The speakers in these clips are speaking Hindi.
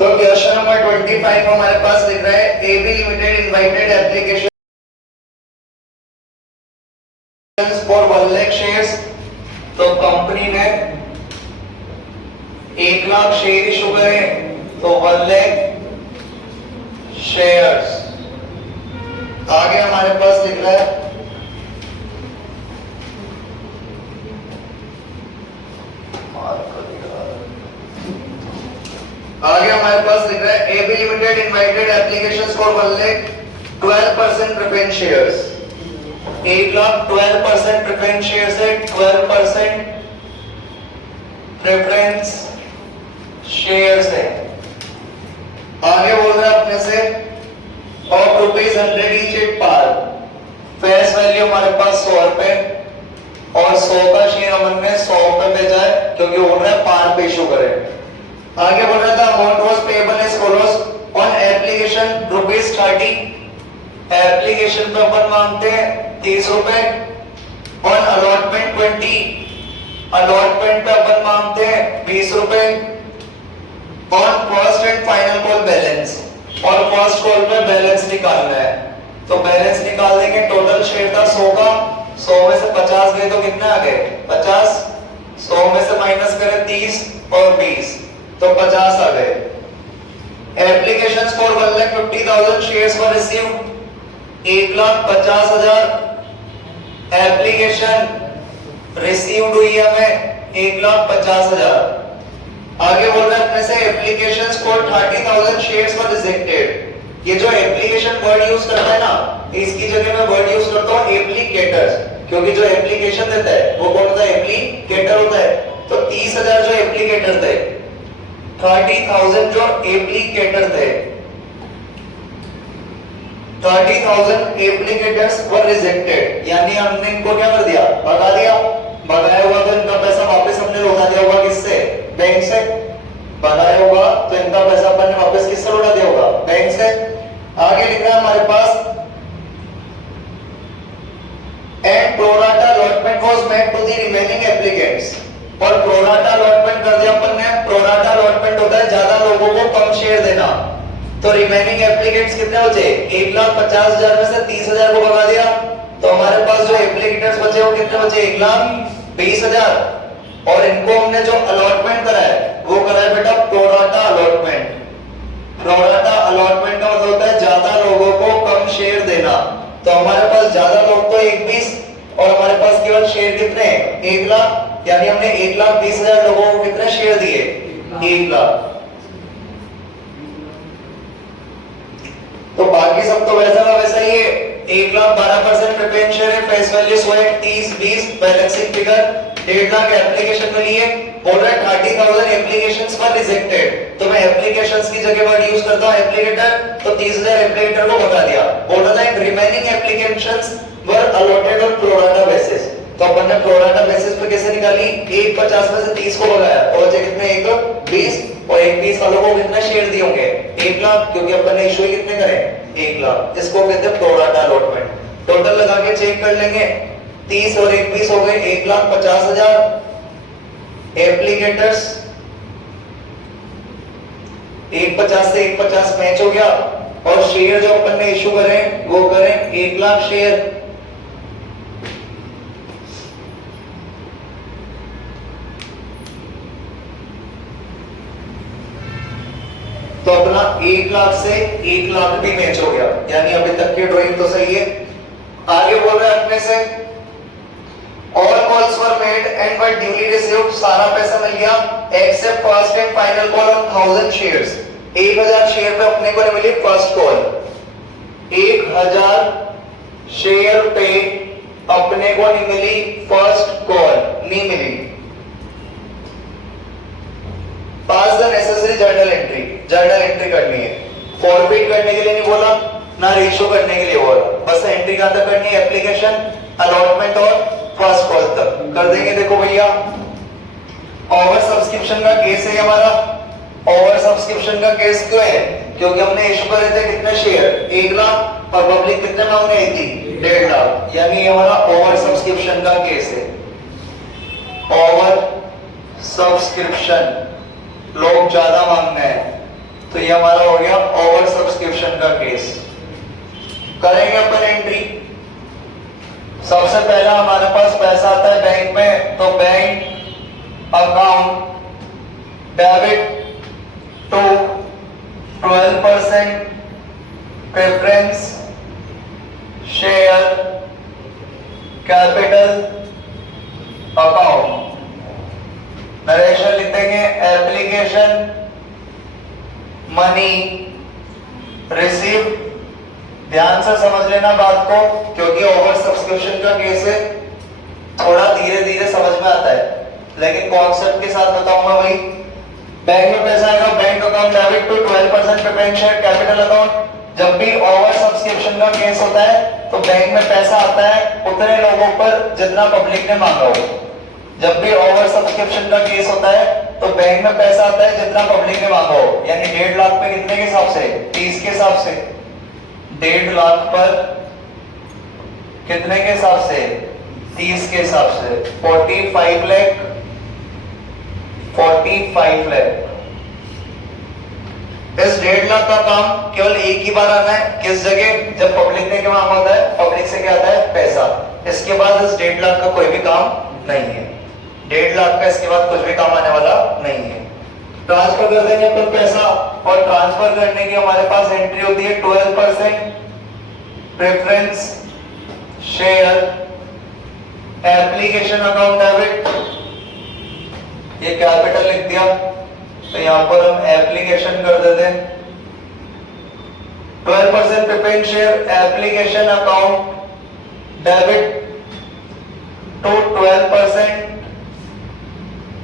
तो क्वेश्चन नंबर 25 हमारे पास लिख रहा है AB limited invited application for 1 lakh shares. तो कंपनी ने 1 लाख शेयर इशू करे तो 1 लाख शेयर्स। आगे हमारे पास लिख रहा है AB limited invited applications for 1 lakh 12% preference shares. 1 lakh 12% preference shares है, 12% प्रेफरेंस शेयर्स है। आगे बोल रहा है अपने से of ₹100 each at par. Face value हमारे पास 100 रुपए और 100 का शेयर हमने 100 रुपए भेजा है क्योंकि ओनर पार पे इशू करे। आगे बोल रहा था amount was payable as follows on application ₹30। Application पे अपन मांगते हैं 30 रुपए। ऑन अलॉटमेंट 20, अलॉटमेंट पे अपन मांगते हैं 20 रुपए। On first and final call balance, और फर्स्ट कॉल पे बैलेंस निकालना है तो बैलेंस निकाल देंगे। टोटल शेयर था 100 का, 100 में से 50 गए तो कितने आ गए 50। 100 में से माइनस करें 30 और 20 तो 50 आ गए। Applications for 1,50,000 shares were received. 1,50,000 application received हुई है हमें 1,50,000। आगे बोल रहे हैं अपने से applications for 30,000 shares were rejected. ये जो एप्लीकेशन वर्ड यूज करता है ना, इसकी जगह मैं वर्ड यूज करता हूं एप्लीकेटर्स, क्योंकि जो एप्लीकेशन देता है वो कौन होता है एप्लीकेटर होता है। तो 30,000 जो एप्लीकेटर थे, 30,000 जो एप्लीकेटर थे, 30,000 एप्लीकेटर्स वर रिजेक्टेड, यानी हमने इनको क्या कर दिया भगा दिया। भगाया हुआ तो इनका पैसा वापस हमने लौटा दिया होगा किससे बैंक से। भगाया होगा तो इनका पैसा अपन ने वापस किससे लौटा दिया होगा बैंक से। आगे लिख रहा है हमारे पास and pro rata allotment was made to the remaining applicants. और प्रोराटा अलॉटमेंट कर दिया अपन ने। प्रोराटा अलॉटमेंट होता है ज्यादा लोगों को कम शेयर देना। तो रिमेनिंग एप्लीकेंट्स कितने बचे 1,50,000 में से 30,000 को भगा दिया तो हमारे पास जो एप्लीकेटर्स बचे वो कितने बचे 1,20,000। और इनको हमने जो अलॉटमेंट करा है वो करा है बेटा प्रोराटा अलॉटमेंट। प्रोराटा अलॉटमेंट का मतलब होता है ज्यादा लोगों को कम शेयर देना। तो हमारे पास ज्यादा लोग तो 1,20 और हमारे पास केवल शेयर कितने 1 लाख, यानी हमने 1,20,000 लोगों को कितने शेयर दिए 1 लाख। तो बाकी सब तो वैसा का वैसा ही है। 1,12% प्रेफरेंस शेयर है, फेस वैल्यू 100 है, 30 20 बैलेंसिंग फिगर 1.5 लाख एप्लीकेशन के लिए। बोल रहा है 30,000 एप्लीकेशंस वर रिजेक्टेड। तो मैं एप्लीकेशंस की जगह वर्ड यूज करता हूं एप्लीकेटर, तो 30,000 एप्लीकेटर को भगा दिया। बोल रहा है remaining applications were allotted on pro rata basis. तो अपन ने प्रोराटा बेसिस पे कैसे निकाली 1,50 में से 30 को भगाया और बचे कितने 1,20 और 1,20 वालों को कितने शेयर दिए होंगे 1 लाख, क्योंकि अपन ने इशू कितने करे 1 लाख। इसको कहते हैं प्रोराटा अलॉटमेंट। टोटल लगा के चेक कर लेंगे 30 और 1,20 हो गए 1,50,000 एप्लीकेटर्स। 1,50 से 1,50 मैच हो गया और शेयर जो अपन ने इशू करे वो करें 1 लाख शेयर। तो अपना 1 लाख से 1 लाख भी मैच हो गया, यानी अभी तक की ड्राइंग तो सही है। आगे बोल रहे हैं अपने से all calls were made and were duly received. सारा पैसा मिल गया accept first and final call on 1,000 shares. 1,000 share पे अपने को नहीं मिली फर्स्ट कॉल। 1,000 शेयर पे अपने को नहीं मिली फर्स्ट कॉल, नहीं मिली। Pass the necessary journal entry, journal entry करनी है। फॉरफिट करने के लिए नहीं बोला, ना रेशियो करने के लिए बोला, बस एंट्री कहां तक करनी है एप्लीकेशन अलॉटमेंट और फर्स्ट कॉल तक कर देंगे। देखो भैया ओवर सब्सक्रिप्शन का केस है हमारा। ओवर सब्सक्रिप्शन का केस क्यों है, क्योंकि हमने इशू करे थे कितने शेयर 1 लाख और पब्लिक कितने मांग रही थी 1.5 लाख, यानी हमारा ओवर सब्सक्रिप्शन का केस है। ओवर सब्सक्रिप्शन लोग ज्यादा मांगना है तो ये हमारा हो गया ओवर सब्सक्रिप्शन का केस। करेंगे अपन एंट्री। सबसे पहला हमारे पास पैसा आता है बैंक में, तो bank account debit to 12% preference share capital account. Narration लिख देंगे एप्लीकेशन मनी रिसीव। ध्यान से समझ लेना बात को, क्योंकि ओवर सब्सक्रिप्शन का केस है, थोड़ा धीरे धीरे समझ में आता है, लेकिन कॉन्सेप्ट के साथ बताऊंगा भाई। बैंक में पैसा आएगा, bank account debit to 12% preference share capital account. जब भी ओवर सब्सक्रिप्शन का केस होता है तो बैंक में पैसा आता है उतने लोगों पर जितना पब्लिक ने मांगा हो। जब भी ओवर सब्सक्रिप्शन का केस होता है तो बैंक में पैसा आता है जितना पब्लिक ने मांगा हो, यानी 1.5 लाख पे कितने के हिसाब से? 30 के हिसाब से। 1.5 लाख पर कितने के हिसाब से? 30 के हिसाब से। 45 लाख 45 लाख। इस 1.5 लाख का काम केवल एक ही बार आना है। किस जगह? जब पब्लिक ने क्या मांगा होता है, पब्लिक से क्या आता है? पैसा। इसके बाद इस 1.5 लाख का कोई भी काम नहीं है। 1.5 लाख का इसके बाद कुछ भी काम आने वाला नहीं है। ट्रांसफर कर देंगे अपन पैसा, और ट्रांसफर करने की हमारे पास एंट्री होती है 12% preference share application account debit. ये कैपिटल लिख दिया, तो यहां पर हम एप्लीकेशन कर देते हैं। 12% preference share application account debit to 12%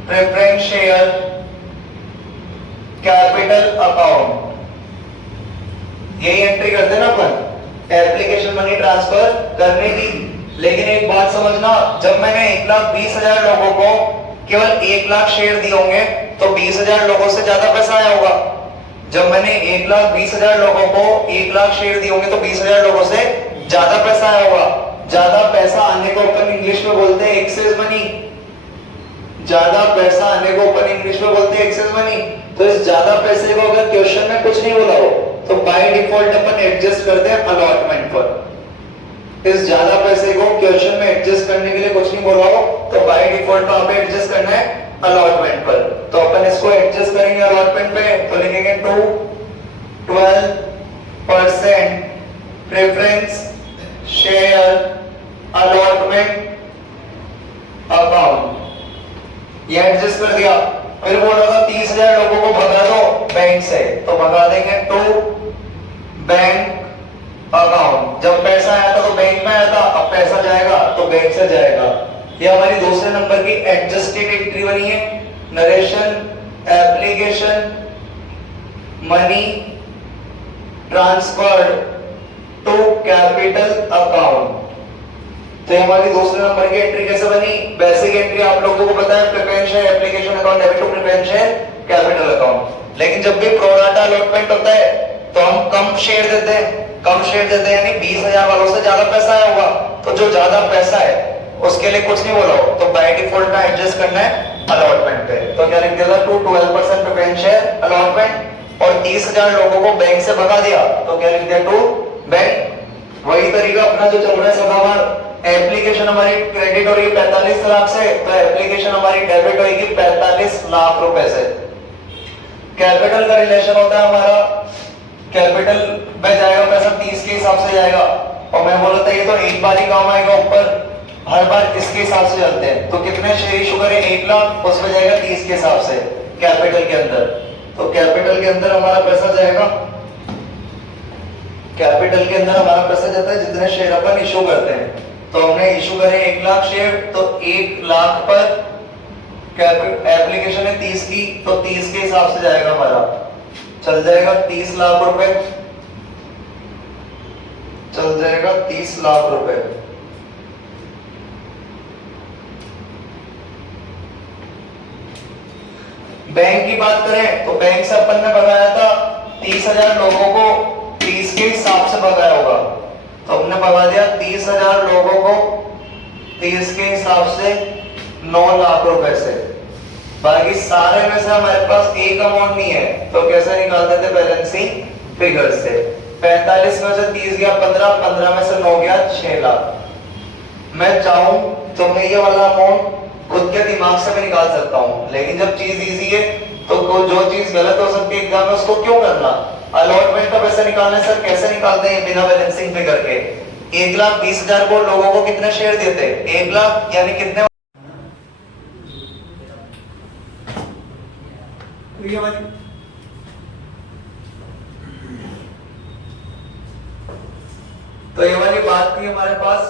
preference share capital account. यही एंट्री करते हैं ना अपन एप्लीकेशन मनी ट्रांसफर करने की। लेकिन एक बात समझना, जब मैंने 1,20,000 लोगों को केवल 1 लाख शेयर दिए होंगे तो 20,000 लोगों से ज्यादा पैसा आया होगा। जब मैंने 1,20,000 लोगों को 1 लाख शेयर दिए होंगे तो 20,000 लोगों से ज्यादा पैसा आया होगा। ज्यादा पैसा आने को अपन इंग्लिश में बोलते हैं एक्सेस मनी। ज्यादा पैसा आने को अपन इंग्लिश में बोलते हैं एक्सेस मनी। तो इस ज्यादा पैसे को अगर क्वेश्चन में कुछ नहीं बोला हो तो बाय डिफॉल्ट अपन एडजस्ट करते हैं अलॉटमेंट पर। इस ज्यादा पैसे को क्वेश्चन में एडजस्ट करने के लिए कुछ नहीं बोला हो तो बाय डिफॉल्ट वहां पे एडजस्ट करना है अलॉटमेंट पर। तो अपन इसको एडजस्ट करेंगे अलॉटमेंट पे, तो लिखेंगे to 12% preference share allotment account. ये एडजस्ट कर दिया। फिर बोल रहा था 30,000 लोगों को भगा दो बैंक से, तो भगा देंगे टू बैंक अकाउंट। जब पैसा आया था तो बैंक में आया था, अब पैसा जाएगा तो बैंक से जाएगा। ये हमारी दूसरे नंबर की एडजस्टेड एंट्री बनी है। Narration application money transferred to capital account. तो हमारी दूसरे नंबर की एंट्री कैसे बनी? बेसिक एंट्री आप लोगों को पता है, preference share application account debit to preference share capital account. लेकिन जब भी प्रो राटा अलॉटमेंट होता है तो हम कम शेयर देते हैं। कम शेयर देते हैं यानी 20,000 वालों से ज्यादा पैसा आया होगा, तो जो ज्यादा पैसा है उसके लिए कुछ नहीं बोला हो तो बाय डिफॉल्ट का एडजस्ट करना है अलॉटमेंट पे। तो क्या लिख दिया? टू 12% प्रेफरेंस शेयर अलॉटमेंट, और 30,000 लोगों को बैंक से भगा दिया तो क्या लिख दिया? To bank. वही तरीका अपना जो चल रहा है सदाबहार। एप्लीकेशन हमारी क्रेडिट हो रही है 45 लाख से, तो एप्लीकेशन हमारी डेबिट होगी 45 लाख रुपए से। कैपिटल का रिलेशन होता है हमारा, कैपिटल में जाएगा पैसा 30 के हिसाब से जाएगा, और मैं बोला था ये तो एक बार ही काम आएगा ऊपर, हर बार इसके हिसाब से चलते हैं। तो कितने शेयर इशू करें? 1 लाख, उसमें जाएगा 30 के हिसाब से कैपिटल के अंदर। तो कैपिटल के अंदर हमारा पैसा जाएगा, कैपिटल के अंदर हमारा पैसा जाता है जितने शेयर अपन इशू करते हैं। तो हमने इशू करे 1 लाख शेयर, तो 1 लाख पर एप्लीकेशन है 30 की, तो 30 के हिसाब से जाएगा हमारा, चल जाएगा 30 लाख रुपए, चल जाएगा 30 लाख रुपए। बैंक की बात करें तो बैंक से अपन ने भगाया था 30,000 लोगों को 30 के हिसाब से भगाया होगा, तो हमने भगा दिया 30,000 लोगों को 30 के हिसाब से 9 लाख रुपए से। बाकी सारे में से हमारे पास एक अमाउंट नहीं है, तो कैसे निकालते थे बैलेंसिंग फिगर से? 45 में से 30 गया 15, 15 में से 9 गया 6 लाख। मैं चाहूं तो मैं ये वाला अमाउंट खुद के दिमाग से भी निकाल सकता हूं, लेकिन जब चीज इजी है तो जो चीज गलत हो सकती है एग्जाम में उसको क्यों करना? अलॉटमेंट का पैसा निकालना सर कैसे निकालते हैं बिना बैलेंसिंग फिगर के? 1,20,000 को लोगों को कितने शेयर देते? 1 लाख, यानी कितने? तो ये वाली बात थी हमारे पास।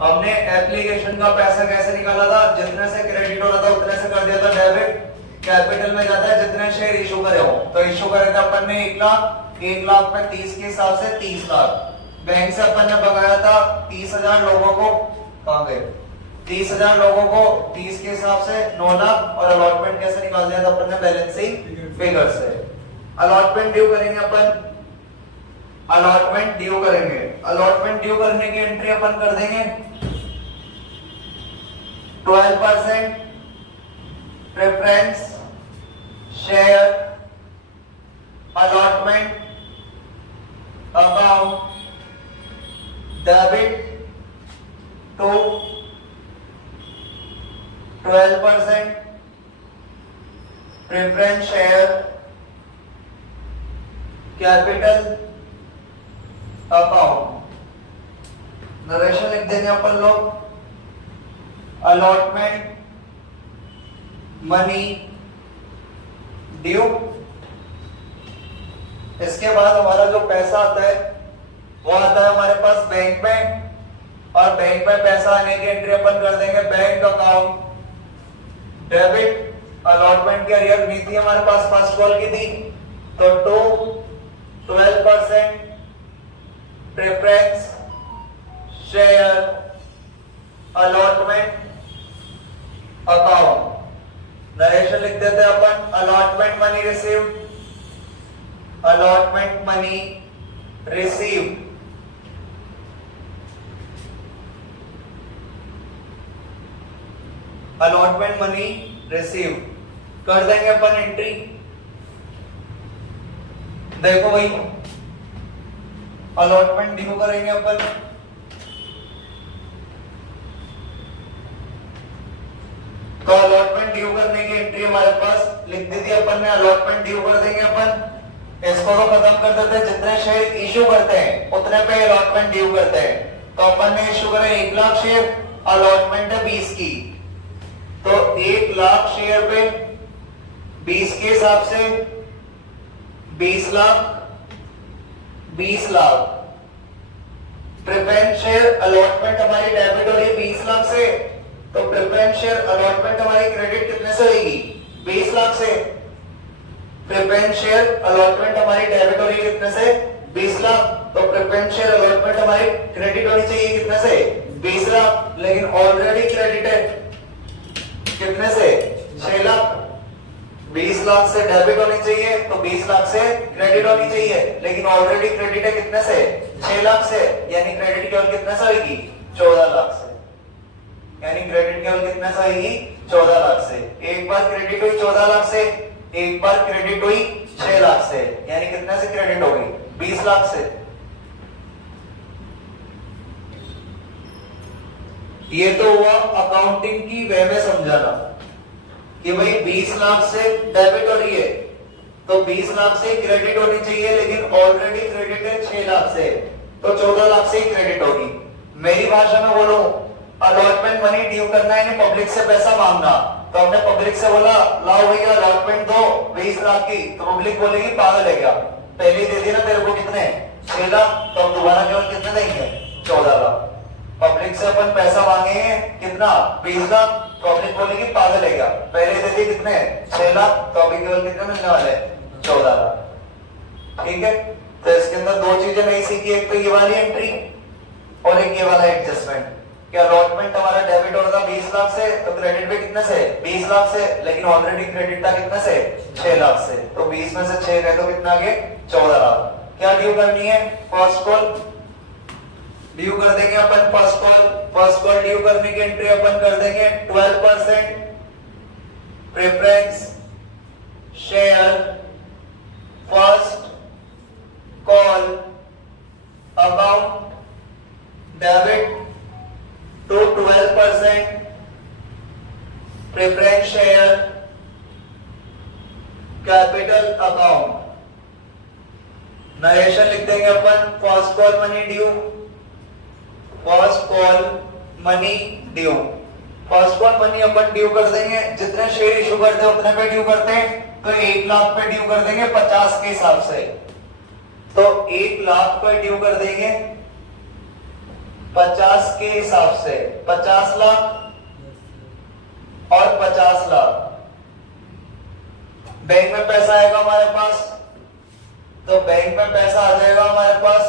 हमने एप्लीकेशन का पैसा कैसे निकाला था? जितने से क्रेडिट हो रहा था उतने से कर दिया था डेबिट। कैपिटल में जाता है जितने शेयर इशू करे हो, तो इशू करे थे अपन ने 1 लाख, 1 लाख में 30 के हिसाब से 30 लाख। बैंक से अपन ने बकाया था 30,000 लोगों को, कहां गए? 30,000 लोगों को 30 के हिसाब से 9 लाख। और अलॉटमेंट कैसे निकाल दिया था अपन ने? बैलेंसिंग फिगर से। अलॉटमेंट ड्यू करेंगे अपन, अलॉटमेंट ड्यू करेंगे। अलॉटमेंट ड्यू करने की एंट्री अपन कर देंगे 12% preference share allotment account debit to 12% preference share capital account. Narration लिख देंगे अपन लोग, अलॉटमेंट मनी ड्यू। इसके बाद हमारा जो पैसा आता है वो आता है हमारे पास बैंक में, और बैंक में पैसा आने की एंट्री अपन कर देंगे बैंक अकाउंट डेबिट। अलॉटमेंट की अरियर नहीं थी हमारे पास, फर्स्ट कॉल की थी, तो 12% preference share allotment account. Narration लिख देते हैं अपन, allotment money received, allotment money received. Allotment money received कर देंगे अपन एंट्री। देखो भाई, अलॉटमेंट ड्यू करेंगे अपन, तो अलॉटमेंट ड्यू करने की एंट्री हमारे पास लिख दी थी अपन ने। अलॉटमेंट ड्यू कर देंगे अपन, इसको तो खत्म कर देते हैं। जितने शेयर इशू करते हैं उतने पे अलॉटमेंट ड्यू करते हैं। तो अपन ने इशू करे 1 लाख शेयर, अलॉटमेंट है 20 की, तो 1 लाख शेयर पे 20 के हिसाब से 20 lakh, 20 lakh. Preference share allotment हमारी डेबिट हो रही है 20 लाख से, तो प्रेफरेंस शेयर अलॉटमेंट हमारी क्रेडिट कितने से होगी? 20 लाख से। प्रेफरेंस शेयर अलॉटमेंट हमारी डेबिट हो रही है कितने से? 20 लाख, तो प्रेफरेंस शेयर अलॉटमेंट हमारी क्रेडिट होनी चाहिए कितने से? 20 लाख। लेकिन ऑलरेडी क्रेडिट है कितने से? 6 लाख। 20 लाख से डेबिट होनी चाहिए, तो 20 लाख से क्रेडिट होनी चाहिए, लेकिन ऑलरेडी क्रेडिट है कितने से? 6 लाख से, यानी क्रेडिट केवल कितने से होगी? 14 लाख से। यानी क्रेडिट केवल कितने से होगी? 14 लाख से। एक बार क्रेडिट हुई 14 लाख से, एक बार क्रेडिट हुई 6 लाख से, यानी कितने से क्रेडिट होगी? 20 लाख से। ये तो हुआ अकाउंटिंग की वे में समझाना कि भाई 20 लाख से डेबिट हो रही है, तो 20 लाख से क्रेडिट होनी चाहिए, लेकिन ऑलरेडी क्रेडिट है 6 लाख से, तो 14 लाख से ही क्रेडिट होगी। मेरी भाषा में बोलो, अलॉटमेंट मनी ड्यू करना है, पब्लिक से पैसा मांगना। तो हमने पब्लिक से बोला लाओ भैया अलॉटमेंट दो 20 लाख की, तो पब्लिक बोलेगी पागल है क्या, पहले दे दी ना तेरे को कितने? 6 लाख, तो अब दोबारा केवल कितने देंगे? 14 लाख। पब्लिक से अपन पैसा मांगेंगे कितना? 20 लाख, पब्लिक बोलेगी पागल है क्या, पहले दे दिए कितने? 6 लाख, तो अभी केवल कितने मिलने वाले? 14 लाख। ठीक है, तो इसके अंदर दो चीजें नहीं सीखी, एक तो ये वाली एंट्री और एक ये वाला एडजस्टमेंट। कि अलॉटमेंट हमारा डेबिट हो रहा था 20 लाख से, तो क्रेडिट भी कितने से? 20 लाख से, लेकिन ऑलरेडी क्रेडिट था कितने से? 6 लाख से, तो 20 में से 6 गए तो कितना आ गया? 14 लाख। क्या ड्यू करनी है? फर्स्ट कॉल ड्यू कर देंगे अपन। फर्स्ट कॉल ड्यू करने की एंट्री अपन कर देंगे 12% preference share first call amount debit to 12% preference share capital amount. Narration लिख देंगे अपन first call money due, first call money due. First call money अपन ड्यू कर देंगे, जितने शेयर इशू करते हैं उतने पे ड्यू करते हैं, तो 1 लाख पे ड्यू कर देंगे 50 के हिसाब से। तो 1 लाख पे ड्यू कर देंगे 50 के हिसाब से, 50 लाख और 50 लाख। बैंक में पैसा आएगा हमारे पास, तो बैंक में पैसा आ जाएगा हमारे पास,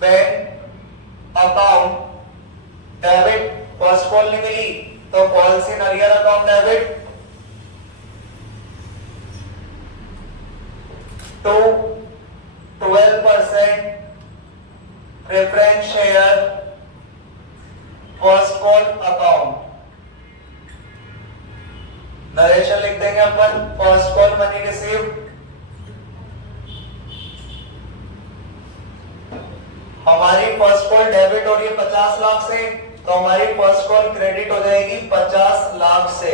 bank account debit, first call नहीं मिली तो पॉलिसी नरियर account debit to 12% preference share first call account. Narration लिख देंगे अपन फर्स्ट कॉल मनी रिसीव्ड, हमारी फर्स्ट कॉल डेबिट हो रही है 50 लाख से, तो हमारी फर्स्ट कॉल क्रेडिट हो जाएगी 50 लाख से।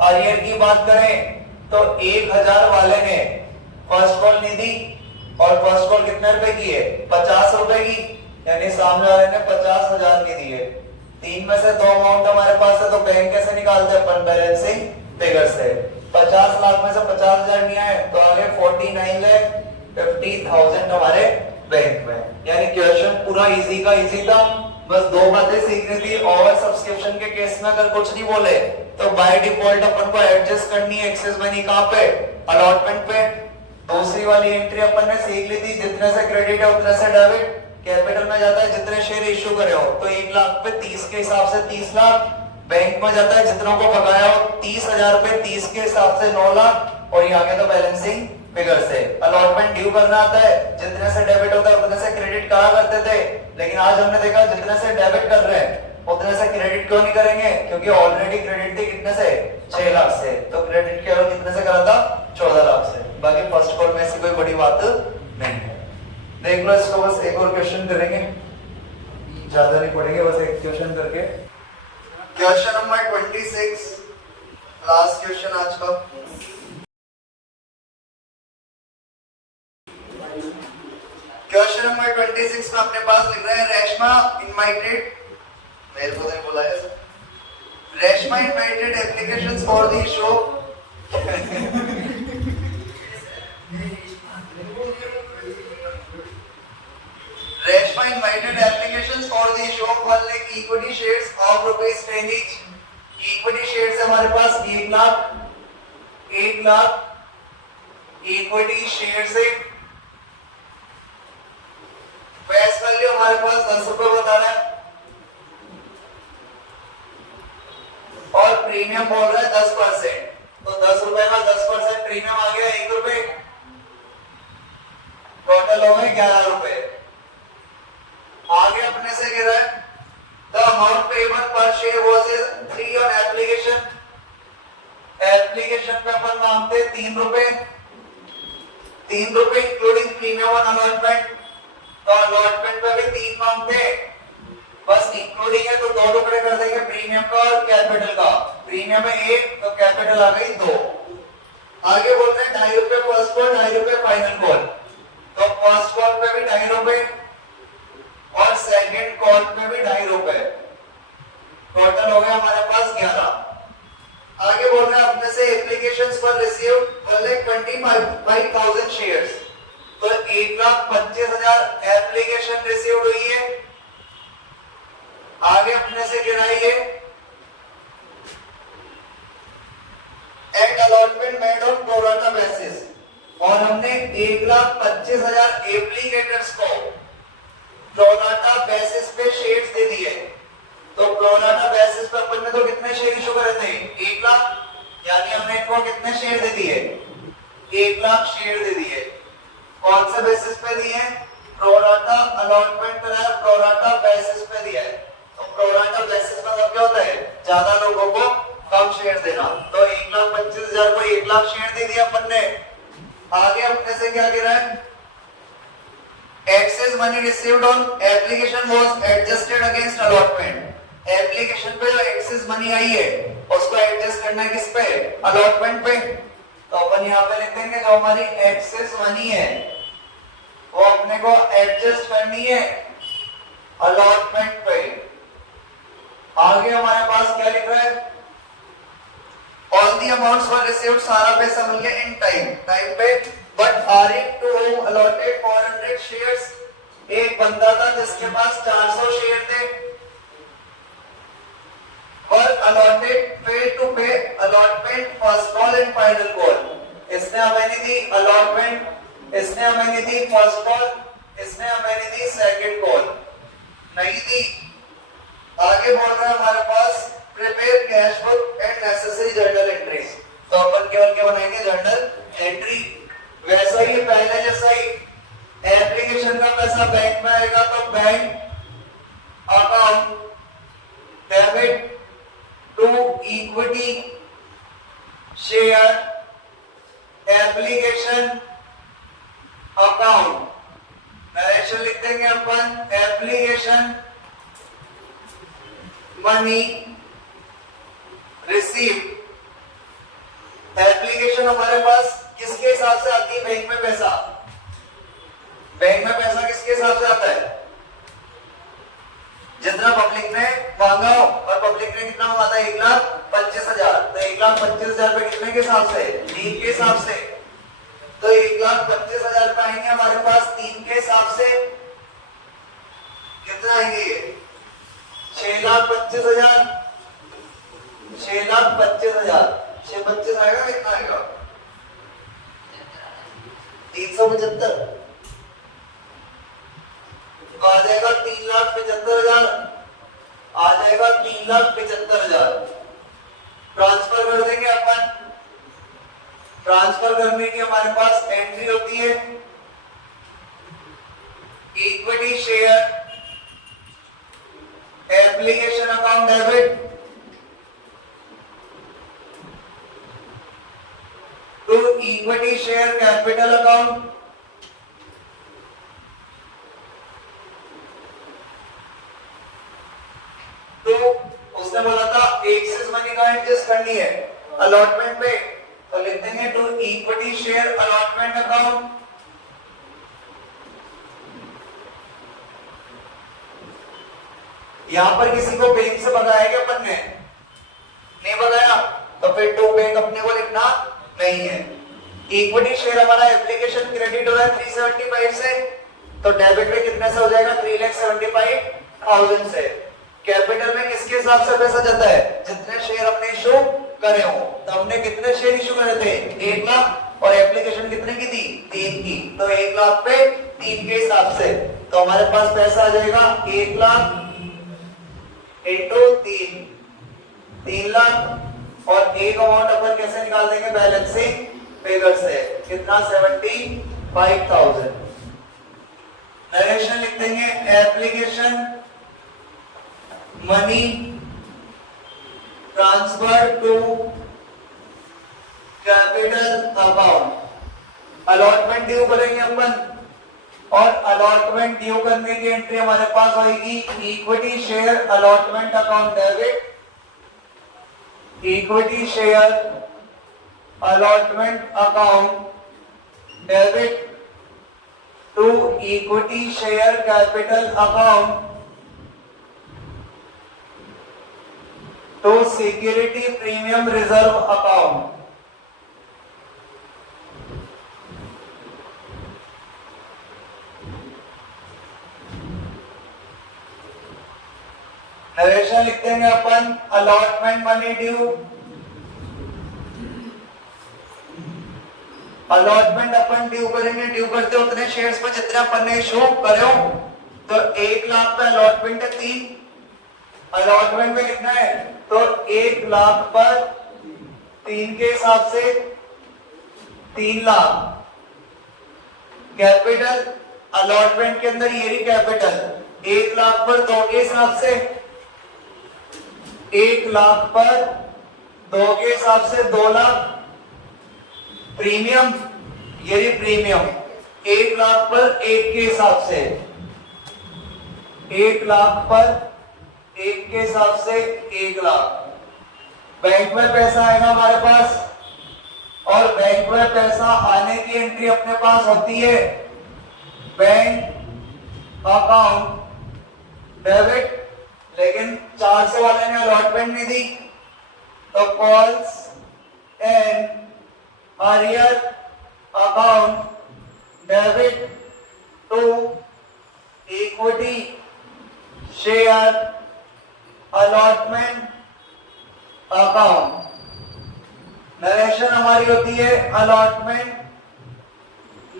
अरियर की बात करें तो 1000 वाले ने फर्स्ट कॉल नहीं दी, और फर्स्ट कॉल कितने रुपए की है, 50 रुपए की, यानी सामने वाले ने 50,000 नहीं दिए। 3 में से 2 अमाउंट हमारे पास है, तो बैंक कैसे निकालते हैं अपन, बैलेंसिंग फिगर से। 50 लाख में से 50,000 नहीं आए तो आगे 49,50,000 हमारे बैंक में। यानी क्वेश्चन पूरा इजी का इजी था, बस 2 बातें सीखनी थी। ओवर सब्सक्रिप्शन के केस में अगर कुछ नहीं बोले तो बाय डिफॉल्ट अपन को एडजस्ट करनी है एक्सेस मनी कहां पे, अलॉटमेंट पे। दूसरी वाली एंट्री अपन ने सीख ली थी, जितने से क्रेडिट है उतने से डेबिट, कैपिटल में जाता है जितने शेयर इश्यू करे हो, तो 1 लाख पे 30 के हिसाब से 30 लाख, बैंक में जाता है जितनों को भगाया हो 30,000 पे 30 के हिसाब से 9 लाख, और ये आगे तो बैलेंसिंग फिगर से। अलॉटमेंट ड्यू करना आता है, जितने से डेबिट होता है उतने से क्रेडिट करा करते थे, लेकिन आज हमने देखा जितने से डेबिट कर रहे हैं उतने से क्रेडिट क्यों नहीं करेंगे, क्योंकि ऑलरेडी क्रेडिट थी कितने से, 6 लाख से, तो क्रेडिट केवल कितने से करा था, 14 लाख से। बाकी फर्स्ट कॉल में ऐसी कोई बड़ी बात नहीं है। देख लो इसको, बस एक और क्वेश्चन करेंगे, ज्यादा नहीं पढ़ेंगे, बस एक क्वेश्चन करके। क्वेश्चन नंबर 26, लास्ट क्वेश्चन आज का। क्वेश्चन नंबर 26 में अपने पास लिख रहे हैं रेशमा इनवाइटेड, मेरे को नहीं बोला है, Reshma invited applications for the show. Reshma invited applications for the show holding equity shares of ₹10 each। Equity shares हमारे पास 1 लाख इक्विटी शेयर से, फेस वैल्यू हमारे पास 10 रुपए बता रहा है, और प्रीमियम बोल रहा है 10%, तो 10 रुपए का 10% प्रीमियम आ गया 1 रुपए, टोटल हो गए 11 रुपए। आगे अपने से कह रहा है द अमाउंट पेबल पर share was 3 on application. Application पे अपन मांगते 3 रुपए, 3 रुपए इंक्लूडिंग प्रीमियम ऑन अलॉटमेंट, तो अलॉटमेंट पे भी 3 मांगते, बस इंक्लूडिंग है तो 2 टुकड़े कर देंगे प्रीमियम का और कैपिटल का। प्रीमियम है 1 तो कैपिटल आ गई 2। आगे बोलते हैं 2.5 रुपए फर्स्ट कॉल, 2.5 रुपए फाइनल कॉल, तो फर्स्ट कॉल पे भी 2.5 रुपए और सेकंड कॉल पे भी 2.5 रुपए, टोटल हो गया हमारे पास 11। आगे बोल रहे हैं अपने से एप्लीकेशंस पर रिसीव्ड 25,000 शेयर्स, तो 1,25,000 एप्लीकेशन रिसीव्ड हुई है। आगे अपने से गिराइए at allotment made on pro rata basis, और हमने 1,25,000 एप्लीकेटर्स को प्रोराटा बेसिस पे शेयर्स दे दिए। तो प्रोराटा बेसिस पे अपन ने तो कितने शेयर इशू करे थे, 1 लाख, यानी हमने इनको कितने शेयर दे दिए, 1 लाख शेयर दे दिए। कौन से बेसिस पे दिए, प्रोराटा अलॉटमेंट पे है, प्रोराटा बेसिस पे दिया है। तो प्रोराटा बेसिस मतलब क्या होता है, ज्यादा लोगों को कम शेयर देना। तो 1,25,000 को 1 लाख शेयर दे दिया अपन ने। आगे अपने से क्या कह रहा है, excess money received on application was adjusted against allotment। Application पे जो एक्सेस मनी आई है उसको एडजस्ट करना है किस पे, अलॉटमेंट पे। तो अपन यहाँ पे लिख देंगे जो हमारी एक्सेस मनी है वो अपने को एडजस्ट करनी है अलॉटमेंट पे। आगे हमारे पास क्या लिख रहा है, all the amounts were received, सारा पैसा मिल गया इन टाइम पे, but are it to whom allotted 400 shares. एक बंदा था जिसके पास 400 शेयर थे, were allotted fail to pay allotment first call and final call. इसने हमें नहीं दी अलॉटमेंट, इसने हमें नहीं दी फर्स्ट कॉल, इसने हमें नहीं दी सेकंड कॉल, नहीं दी। आगे बोल रहा है हमारे पास prepare cash book and necessary journal entries. तो अपन केवल क्या बनाएंगे, जर्नल एंट्री। वैसा ही पहले जैसा ही एप्लीकेशन का पैसा बैंक में आएगा तो bank account debit to equity share application account. Narration लिख देंगे अपन, एप्लीकेशन मनी रिसीव। एप्लीकेशन हमारे पास किसके हिसाब से आती है, बैंक में पैसा, बैंक में पैसा किसके हिसाब से आता है, जितना पब्लिक ने मांगा हो। और पब्लिक ने कितना मांगा था, 1,25,000। तो 1,25,000 पे कितने के हिसाब से, 3 के हिसाब से। तो 1,25,000 पे आएंगे हमारे पास 3 के हिसाब से कितना आएंगे, 6,25,000, 6,25,000, 6,25 आएगा, कितना आएगा, 375। तो आ जाएगा 3,75,000, आ जाएगा 3,75,000। ट्रांसफर कर देंगे अपन। ट्रांसफर करने की हमारे पास एंट्री होती है equity share application account debit to equity share capital account. तो उसने बोला था एक्सेस मनी का एडजस्ट करनी है अलॉटमेंट पे, तो लिख देंगे to equity share allotment account. यहां पर किसी को बैंक से भगाया क्या अपन ने, नहीं भगाया, तो फिर टू बैंक अपने को लिखना नहीं है। इक्विटी शेयर हमारा एप्लीकेशन क्रेडिट हो रहा है 375 से, तो डेबिट में कितने से हो जाएगा, 3,75,000 से। कैपिटल में किसके हिसाब से पैसा जाता है, जितने शेयर अपने इशू करे हो। तो हमने कितने शेयर इशू करे थे, 1 लाख, और एप्लीकेशन कितने की थी, 3 की। तो 1 लाख पे 3 के हिसाब से, तो हमारे पास पैसा आ जाएगा 1 लाख इंटू 3 लाख। और एक अमाउंट अपन कैसे निकाल देंगे, बैलेंसिंग फिगर से, कितना, 75,000। नरेशन लिख देंगे application money transfer to capital account. Allotment due करेंगे अपन, और अलॉटमेंट ड्यू करने की एंट्री हमारे पास आएगी equity share allotment account debit, equity share allotment account debit to equity share capital account to security premium reserve account. Narration लिख देंगे अपन अलॉटमेंट मनी ड्यू। अलॉटमेंट अपन ड्यू करेंगे, ड्यू करते उतने शेयर्स पर जितने अपन ने इशू करे हो। तो 1 लाख पे अलॉटमेंट है 3, अलॉटमेंट में कितना है, तो 1 लाख पर 3 के हिसाब से 3 लाख। कैपिटल अलॉटमेंट के अंदर ये रही कैपिटल, 1 लाख पर 2 के हिसाब से, 1 लाख पर दो के हिसाब से 2 लाख प्रीमियम, ये भी प्रीमियम 1 लाख पर 1 के हिसाब से, 1 लाख पर 1 के हिसाब से 1 लाख। बैंक में पैसा आएगा हमारे पास, और बैंक में पैसा आने की एंट्री अपने पास होती है बैंक अकाउंट डेबिट, लेकिन 400 वाले ने अलॉटमेंट नहीं दी, तो calls and arrear account debit to equity share allotment account. Narration हमारी होती है अलॉटमेंट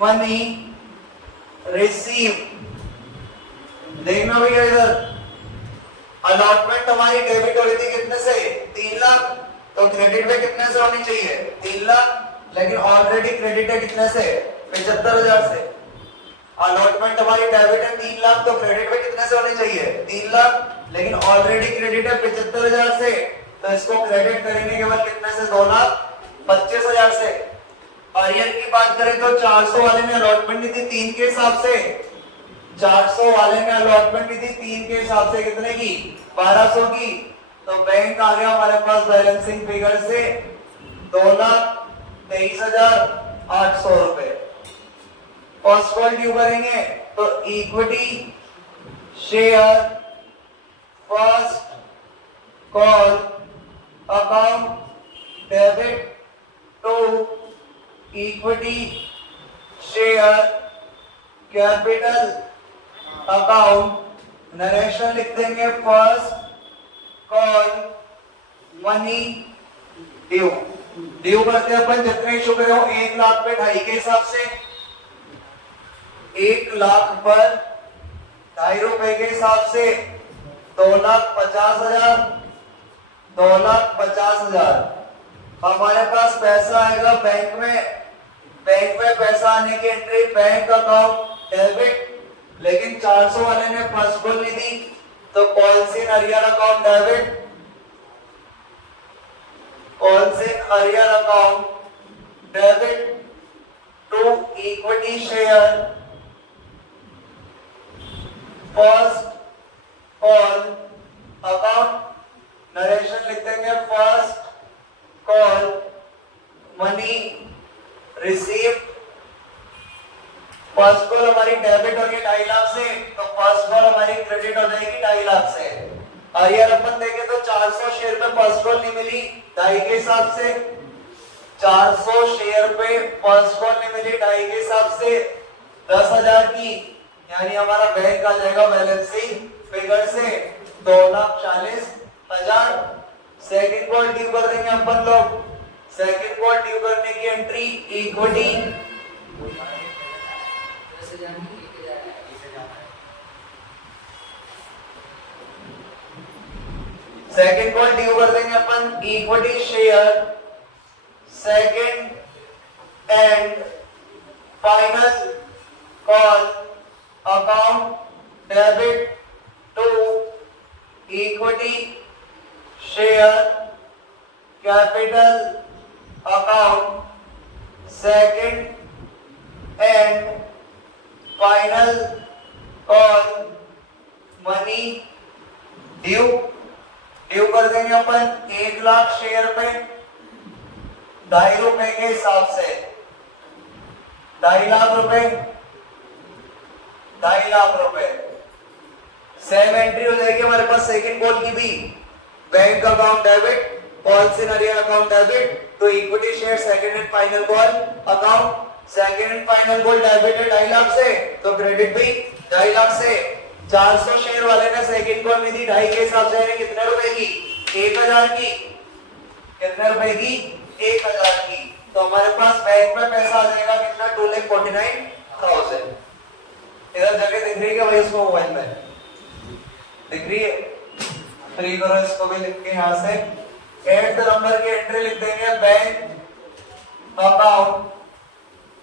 मनी रिसीव। देखना भैया इधर, अलॉटमेंट हमारी डेबिट हो रही थी कितने से, 3 लाख, तो क्रेडिट में कितने से होनी चाहिए, 3 लाख, लेकिन ऑलरेडी क्रेडिट है कितने से, 75,000 से। अलॉटमेंट हमारी डेबिट है 3 लाख, तो क्रेडिट में कितने से होनी चाहिए, 3 लाख, लेकिन ऑलरेडी क्रेडिट है 75,000 से, तो इसको क्रेडिट करेंगे केवल कितने से, 2,25,000 से। अर्लियर की बात करें तो 400 वाले ने अलॉटमेंट दी थी 3 के हिसाब से, 400 वाले ने अलॉटमेंट दी थी 3 के हिसाब से कितने की, 1200 की, तो बैंक आ गया हमारे पास बैलेंसिंग फिगर से 2,23,800 रुपए। फर्स्ट कॉल ड्यू करेंगे तो equity share first call account debit to equity share capital account. Narration लिख देंगे first call money due. Due करते अपन जितने इशू करे हो 1 लाख पे 2.5 के हिसाब से, 1 लाख पर 2.5 रुपए के हिसाब से 2,50,000, 2,50,000 हमारे पास पैसा आएगा बैंक में। बैंक में पैसा आने की एंट्री बैंक अकाउंट डेबिट, लेकिन 400 वाले ने फर्स्ट कॉल नहीं दी, तो policy arrear account debit, policy arrear account debit to equity share first call account. Narration लिख देंगे first call money receive. First call हमारी डेबिट होगी 2.5 लाख से, तो फर्स्ट कॉल हमारी क्रेडिट हो जाएगी 2.5 लाख से। अर्लियर अपन देखें तो 400 शेयर पे फर्स्ट कॉल नहीं मिली 2.5 के हिसाब से, 400 शेयर पे फर्स्ट कॉल नहीं मिली 2.5 के हिसाब से 10,000 की, यानी हमारा बैंक आ जाएगा बैलेंसिंग फिगर से 2,40,000। सेकंड कॉल ड्यू कर देंगे अपन लोग। सेकंड कॉल ड्यू करने की entry equity second call due कर देंगे अपन equity share second and final call account debit to equity share capital account second and final call money due. Due कर देंगे अपन 1 लाख शेयर पे 2.5 रुपए के हिसाब से, 2.5 लाख रुपए, 2.5 लाख रुपए। सेम एंट्री हो जाएगी हमारे पास सेकंड कॉल की भी, bank account debit policy arrear account debit to equity share second and final call account. Second and final call debit है 2.5 लाख से, तो क्रेडिट भी 2.5 लाख से। 400 शेयर वाले ने सेकंड कॉल में दी 2.5 के हिसाब से, यानी कितने रुपए की, 1,000 की, कितने रुपए की, 1,000 की। तो हमारे पास बैंक में पैसा आ जाएगा कितना, 2,49,000। इधर जगह दिख रही है क्या भाई इसको, मोबाइल में दिख रही है, फ्री करो इसको भी लिख के यहाँ से। 8 नंबर की एंट्री लिख देंगे bank account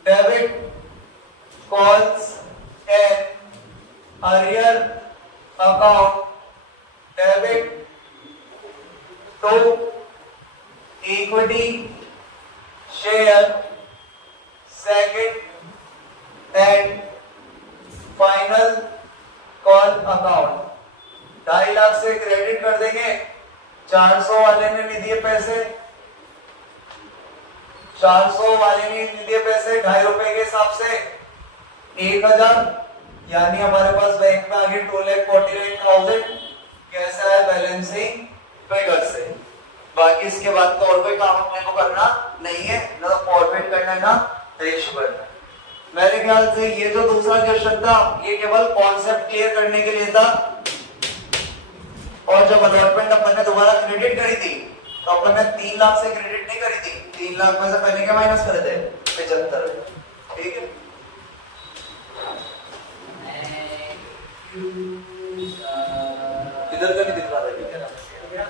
debit calls and arrear account debit to debit and final call account. 2.5 lakh से क्रेडिट कर देंगे, 400 वाले ने नहीं दिए पैसे, 400 वाले ने नहीं दिए पैसे, 2.5 रुपए के हिसाब से 1000, यानी हमारे पास बैंक में आगे 2,49,000 कैसा है बैलेंसिंग फिगर से। बाकी इसके बाद तो और कोई काम अपने को करना नहीं है, ना तो फॉरवर्ड करना है ना रेशो करना है। मेरे ख्याल से ये जो दूसरा क्वेश्चन था ये केवल कॉन्सेप्ट क्लियर करने के लिए था, और जब अलॉटमेंट अपन ने दोबारा क्रेडिट करी थी तो अपन ने 3 लाख से क्रेडिट नहीं करी थी, 3 लाख में से पहले क्या माइनस करे थे 75। ठीक है, इधर का नहीं दिख रहा था क्या?